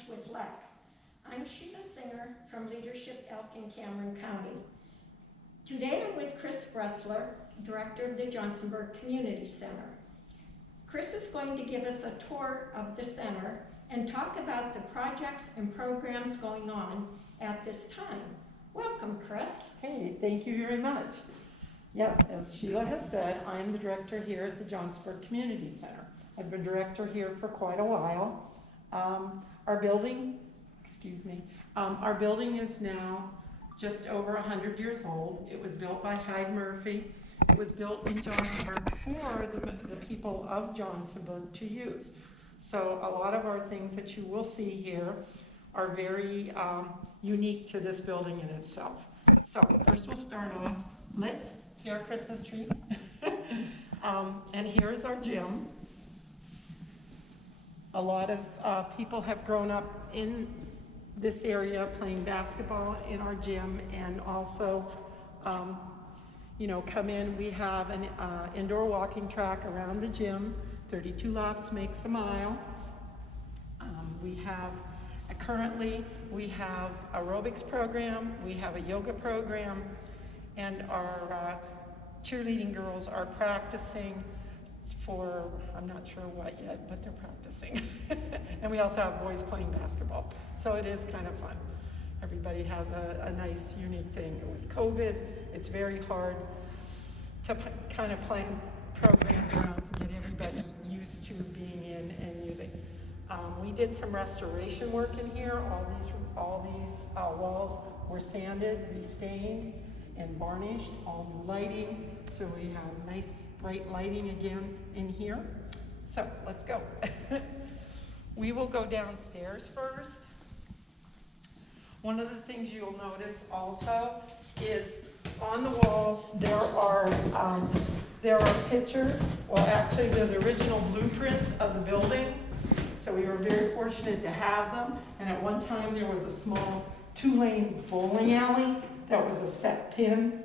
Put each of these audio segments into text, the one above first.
Lunch with LEC. I'm Sheila Singer from Leadership Elk-Cameron County. Today I'm with Chris Bressler, Director of the Johnsonburg Community Center. Chris is going to give us a tour of the center and talk about the projects and programs going on at this time. Welcome, Chris. Hey, thank you very much. Yes, as Sheila has said, I'm the director here at the Johnsonburg Community Center. I've been director here for quite a while. Our building is now just over 100 years old. It was built by Hyde Murphy. It was built in Johnsonburg for the people of Johnsonburg to use. So a lot of our things that you will see here are very unique to this building in itself. So first we'll start off. Let's see our Christmas tree. And here's our gym. A lot of people have grown up in this area playing basketball in our gym, and also, come in. We have an indoor walking track around the gym. 32 laps makes a mile. Currently we have aerobics program, we have a yoga program, and our cheerleading girls are practicing for, I'm not sure what yet, but they're practicing. And we also have boys playing basketball. So it is kind of fun. Everybody has a nice, unique thing. With COVID, it's very hard to kind of plan programs around and get everybody used to being in and using. We did some restoration work in here. All these walls were sanded, restained, and varnished, all new lighting. So we have nice bright lighting again in here. So let's go. We will go downstairs first. One of the things you'll notice also is on the walls there are pictures. Well, actually they're the original blueprints of the building. So we were very fortunate to have them. And at one time there was a small 2-lane bowling alley that was a set pin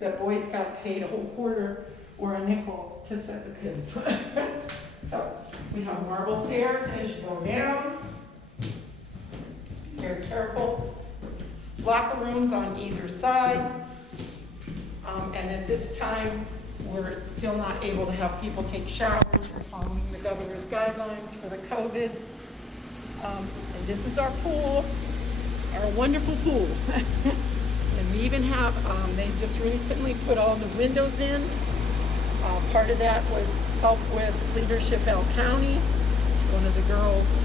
that boys got paid a whole quarter or a nickel to set the pins. So we have marble stairs as you go down. Be very careful. Locker rooms on either side. And at this time, we're still not able to have people take showers. We're following the governor's guidelines for the COVID. And this is our pool, our wonderful pool. And we even have, they just recently put all the windows in. Part of that was help with Leadership Elk County. One of the girls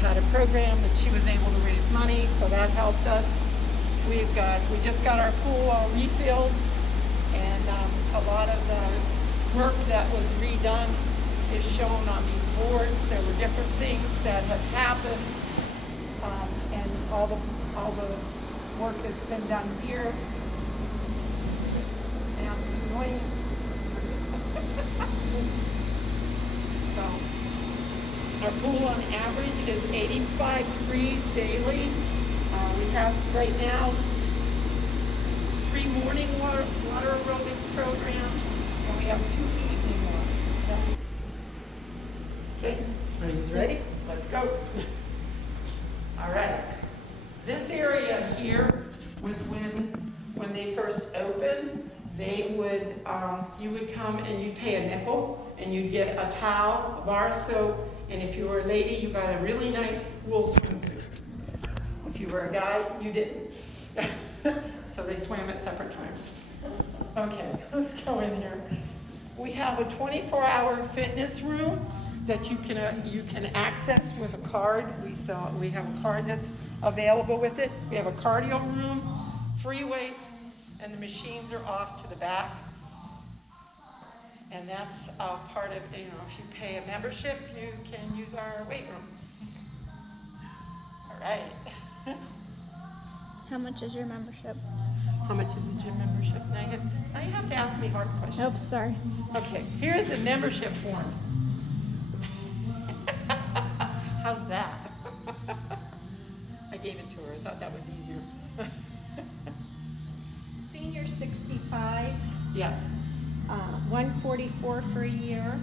had a program that she was able to raise money, so that helped us. We just got our pool all refilled, and a lot of the work that was redone is shown on these boards. There were different things that have happened, and all the work that's been done here. And annoying. So our pool on average is 85 degrees daily. We have right now 3 morning water aerobics programs, and we have 2 evening ones. Okay, are you ready? Let's go. All right. This area here was when they first opened. They would, you would come and you'd pay a nickel, and you'd get a towel, a bar of soap, and if you were a lady, you got a really nice wool swimsuit. If you were a guy, you didn't. So they swam at separate times. Okay, let's go in here. We have a 24-hour fitness room that you can access with a card. We have a card that's available with it. We have a cardio room, free weights, and the machines are off to the back. And that's part of, if you pay a membership, you can use our weight room. All right. How much is your membership? How much is a gym membership? Now you have to ask me hard questions. Oops, sorry. Okay, here's the membership form. How's that? I gave it to her. I thought that was easier. Senior 65. Yes. 144 for a year.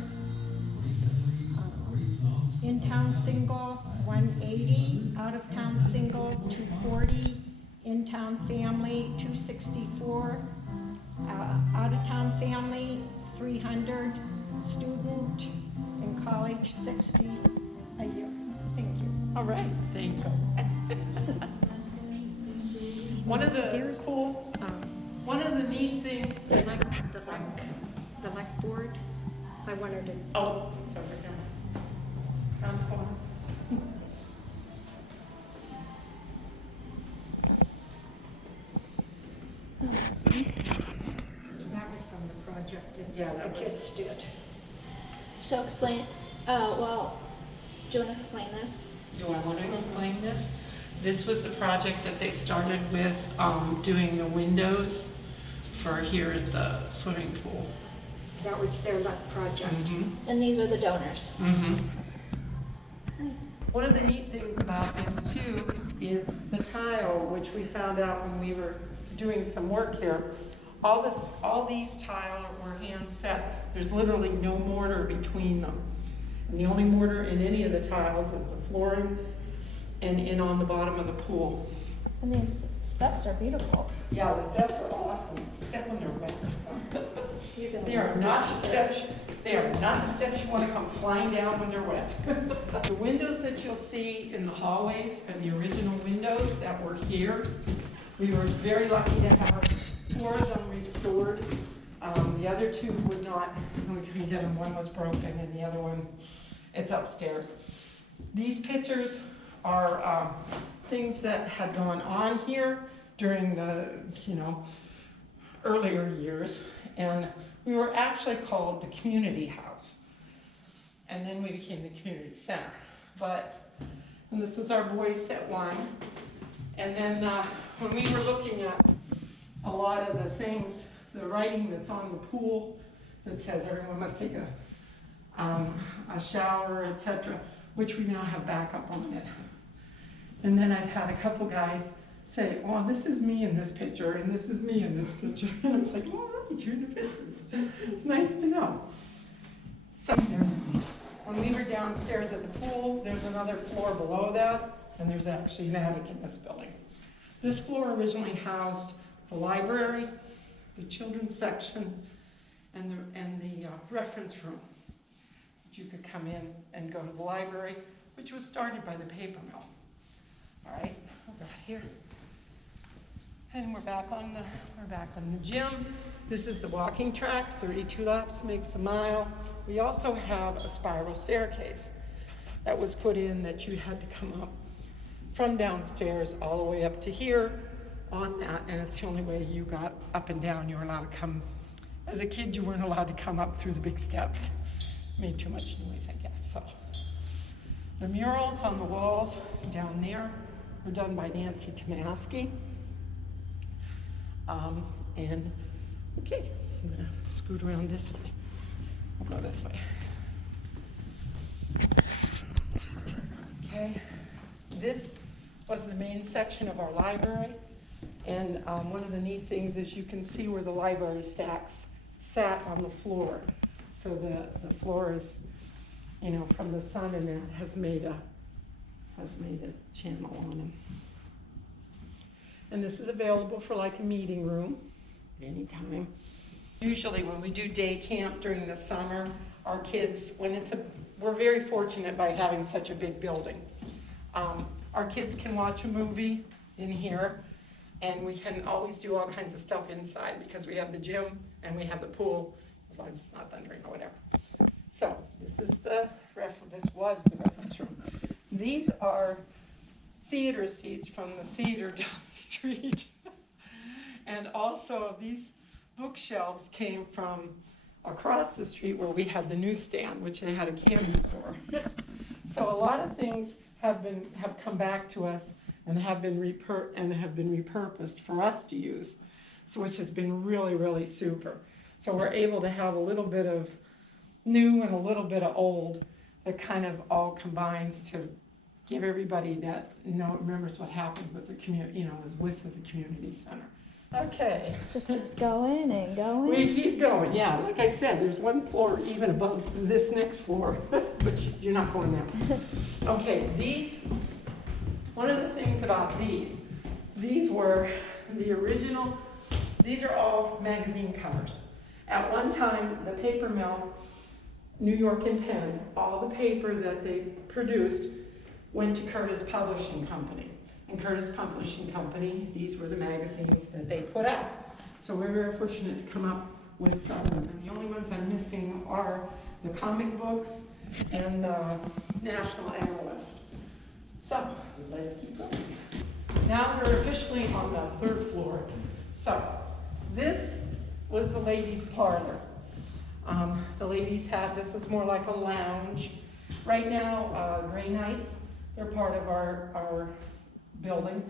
In-town single, 180, out-of-town single, 240, in-town family, 264, out-of-town family, 300, student in college, 60 a year. Thank you. All right, thank you. One of the one of the neat things that The LEC board, I wanted to. oh, sorry, sound fun. That was from the project that Yeah, the that was- kids did. So explain, well, do you want to explain this? Do I want to explain this? This was the project that they started with doing the windows for here at the swimming pool. That was their LEC project. And these are the donors. Mm-hmm. Nice. One of the neat things about this too is the tile, which we found out when we were doing some work here. All these tile were hand set. There's literally no mortar between them. And the only mortar in any of the tiles is the flooring and in on the bottom of the pool. And these steps are beautiful. Yeah, the steps are awesome, except when they're wet. They are not the steps you want to come flying down when they're wet. The windows that you'll see in the hallways are the original windows that were here. We were very lucky to have 4 of them restored. The other 2 would not, we couldn't get them. One was broken and the other one, it's upstairs. These pictures are things that had gone on here during the, earlier years. And we were actually called the community house. And then we became the community center. And this was our boys that won. And then when we were looking at a lot of the things, the writing that's on the pool that says everyone must take a shower, etc., which we now have backup on it. And then I've had a couple guys say, oh, this is me in this picture, and this is me in this picture. And it's like, all right, you're in the pictures. It's nice to know. So when we were downstairs at the pool, there's another floor below that, and there's actually an attic in this building. This floor originally housed the library, the children's section, and the reference room. You could come in and go to the library, which was started by the paper mill. All right, we'll go here. And we're back on the gym. This is the walking track, 32 laps makes a mile. We also have a spiral staircase that was put in that you had to come up from downstairs all the way up to here on that, and it's the only way you got up and down. You were allowed to come, as a kid, you weren't allowed to come up through the big steps. Made too much noise, I guess, so. The murals on the walls down there were done by Nancy Tomasky. And, okay, I'm gonna scoot around this way. We'll go this way. Okay, this was the main section of our library. And one of the neat things is you can see where the library stacks sat on the floor. So the floor is, from the sun, and that has made a channel on them. And this is available for like a meeting room anytime. Usually when we do day camp during the summer, our kids, we're very fortunate by having such a big building. Our kids can watch a movie in here, and we can always do all kinds of stuff inside because we have the gym and we have the pool, as long as it's not thundering or whatever. So this was the reference room. These are theater seats from the theater down the street. And also these bookshelves came from across the street where we had the newsstand, which they had a candy store. So a lot of things have come back to us and have been repurposed for us to use, so which has been really, really super. So we're able to have a little bit of new and a little bit of old that kind of all combines to give everybody that remembers what happened with the community, was with the community center. Okay. Just keeps going and going. We keep going, yeah. Like I said, there's one floor even above this next floor, but you're not going there. Okay, one of the things about these were the original, these are all magazine covers. At one time, the paper mill, New York and Penn, all the paper that they produced went to Curtis Publishing Company. And Curtis Publishing Company, these were the magazines that they put out. So we're very fortunate to come up with some of them. And the only ones I'm missing are the comic books and the National Analyst. So, let's keep going. Now we're officially on the 3rd floor. So, this was the ladies' parlor. The ladies this was more like a lounge. Right now, Gray Knights, they're part of our building.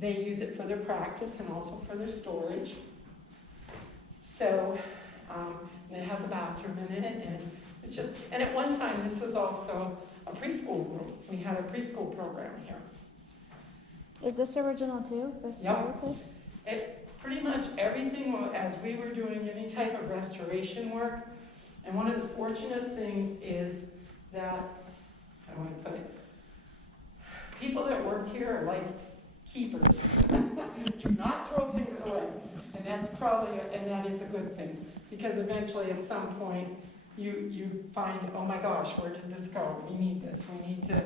They use it for their practice and also for their storage. So, and it has a bathroom in it, and it's just, and at one time this was also a preschool room. We had a preschool program here. Is this original too? This Yep. fireplace? Pretty much everything, as we were doing any type of restoration work, and one of the fortunate things is that, I want to put it, people that work here are like keepers. Do not throw things away. And that's probably, and that is a good thing, because eventually at some point you find, oh my gosh, where did this go? We need this. We need to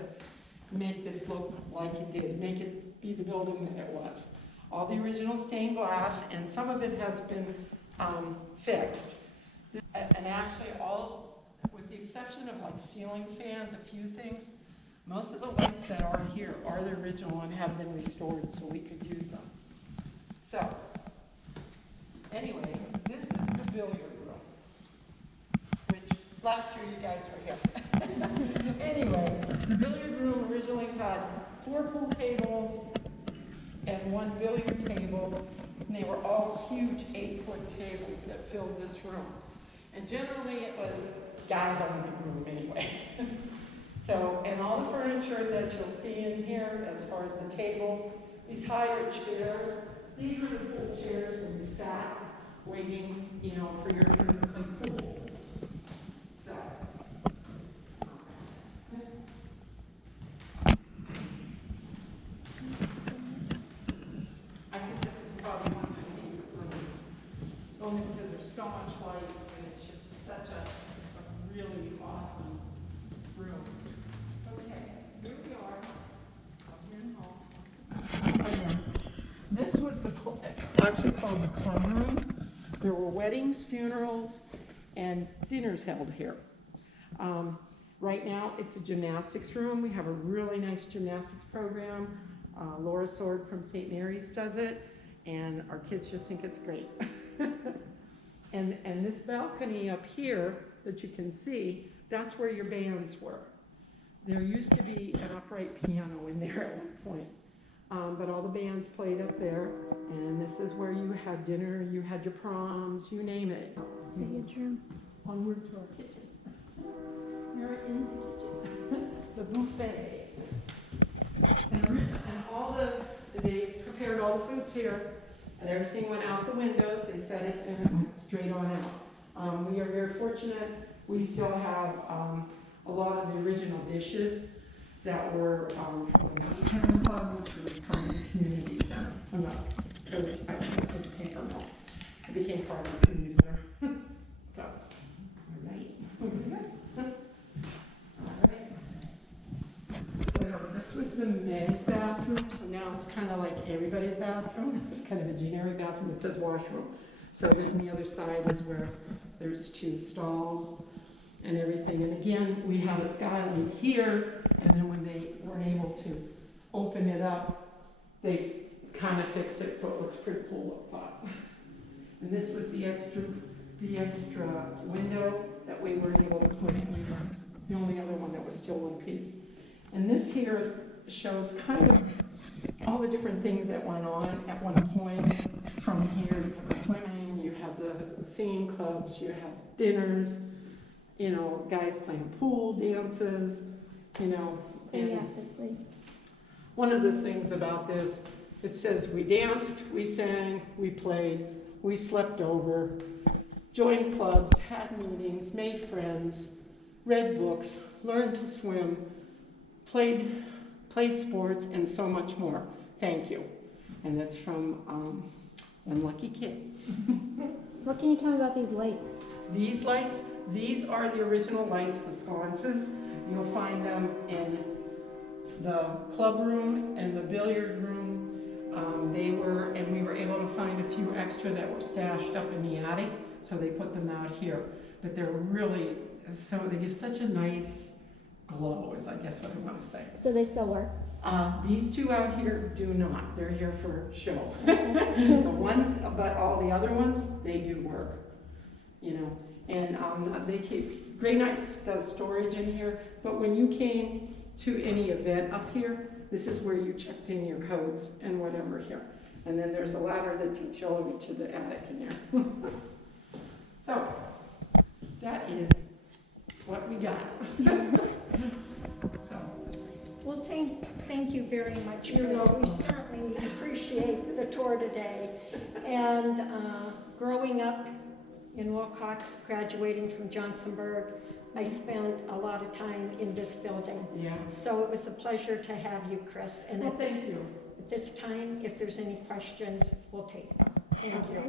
make this look like it did, make it be the building that it was. All the original stained glass, and some of it has been fixed. And actually all, with the exception of like ceiling fans, a few things, most of the lights that are here are the original and have been restored so we could use them. So, anyway, this is the billiard room, which last year you guys were here. Anyway, the billiard room originally had 4 pool tables and 1 billiard table, and they were all huge 8-foot tables that filled this room. And generally it was guys on the room anyway. So, and all the furniture that you'll see in here, as far as the tables, these higher chairs, these were the pool chairs when you sat waiting, you know, for your turn to play pool. So. I think this is probably one of my favorite rooms, only because there's so much light and it's just such a really awesome room. Okay, here we are, up here in the hall. Again, this was actually called the club room. There were weddings, funerals, and dinners held here. Right now, it's a gymnastics room. We have a really nice gymnastics program. Laura Sword from St. Mary's does it, and our kids just think it's great. And this balcony up here that you can see, that's where your bands were. There used to be an upright piano in there at one point, but all the bands played up there, and this is where you had dinner, you had your proms, you name it. It's a huge room. Onward to our kitchen. You're in the kitchen, the buffet. And all they prepared all the foods here, and everything went out the windows. They set it and it went straight on out. We are very fortunate. We still have a lot of the original dishes that were from the Elk-Cameron Club, which was part of the community center. I'm not, I can't say the paper mill. It became part of the community center. So, all right. This was the men's bathroom, so now it's kind of like everybody's bathroom. It's kind of a generic bathroom. It says washroom. So then the other side is where there's 2 stalls and everything. And again, we have a skylight here, and then when they weren't able to open it up, they kind of fixed it so it looks pretty cool up top. And this was the extra window that we were able to put in. We were the only other one that was still one piece. And this here shows kind of all the different things that went on at one point. From here, you have the swimming, you have the singing clubs, you have dinners, you know, guys playing pool, dances, you know. Be active, please. One of the things about this It says, we danced, we sang, we played, we slept over, joined clubs, had meetings, made friends, read books, learned to swim, played sports, and so much more. Thank you. And that's from One Lucky Kid. What can you tell me about these lights? These lights, these are the original lights, the sconces. You'll find them in the club room and the billiard room. And we were able to find a few extra that were stashed up in the attic, so they put them out here. But they're really, so they give such a nice glow, is I guess what I want to say. So they still work? These two out here do not. They're here for show. The ones, but all the other ones, they do work. You know, and they keep, Grey Knights does storage in here, but when you came to any event up here, this is where you checked in your codes and whatever here. And then there's a ladder that takes you all the way to the attic in there. So, that is what we got. So. Well, thank you very much, You're Chris. welcome. We certainly appreciate the tour today. And growing up in Wilcox, graduating from Johnsonburg, I spent a lot of time in this building. Yeah. So it was a pleasure to have you, Chris. And Well, thank you. at this time, if there's any questions, we'll take them. Thank you.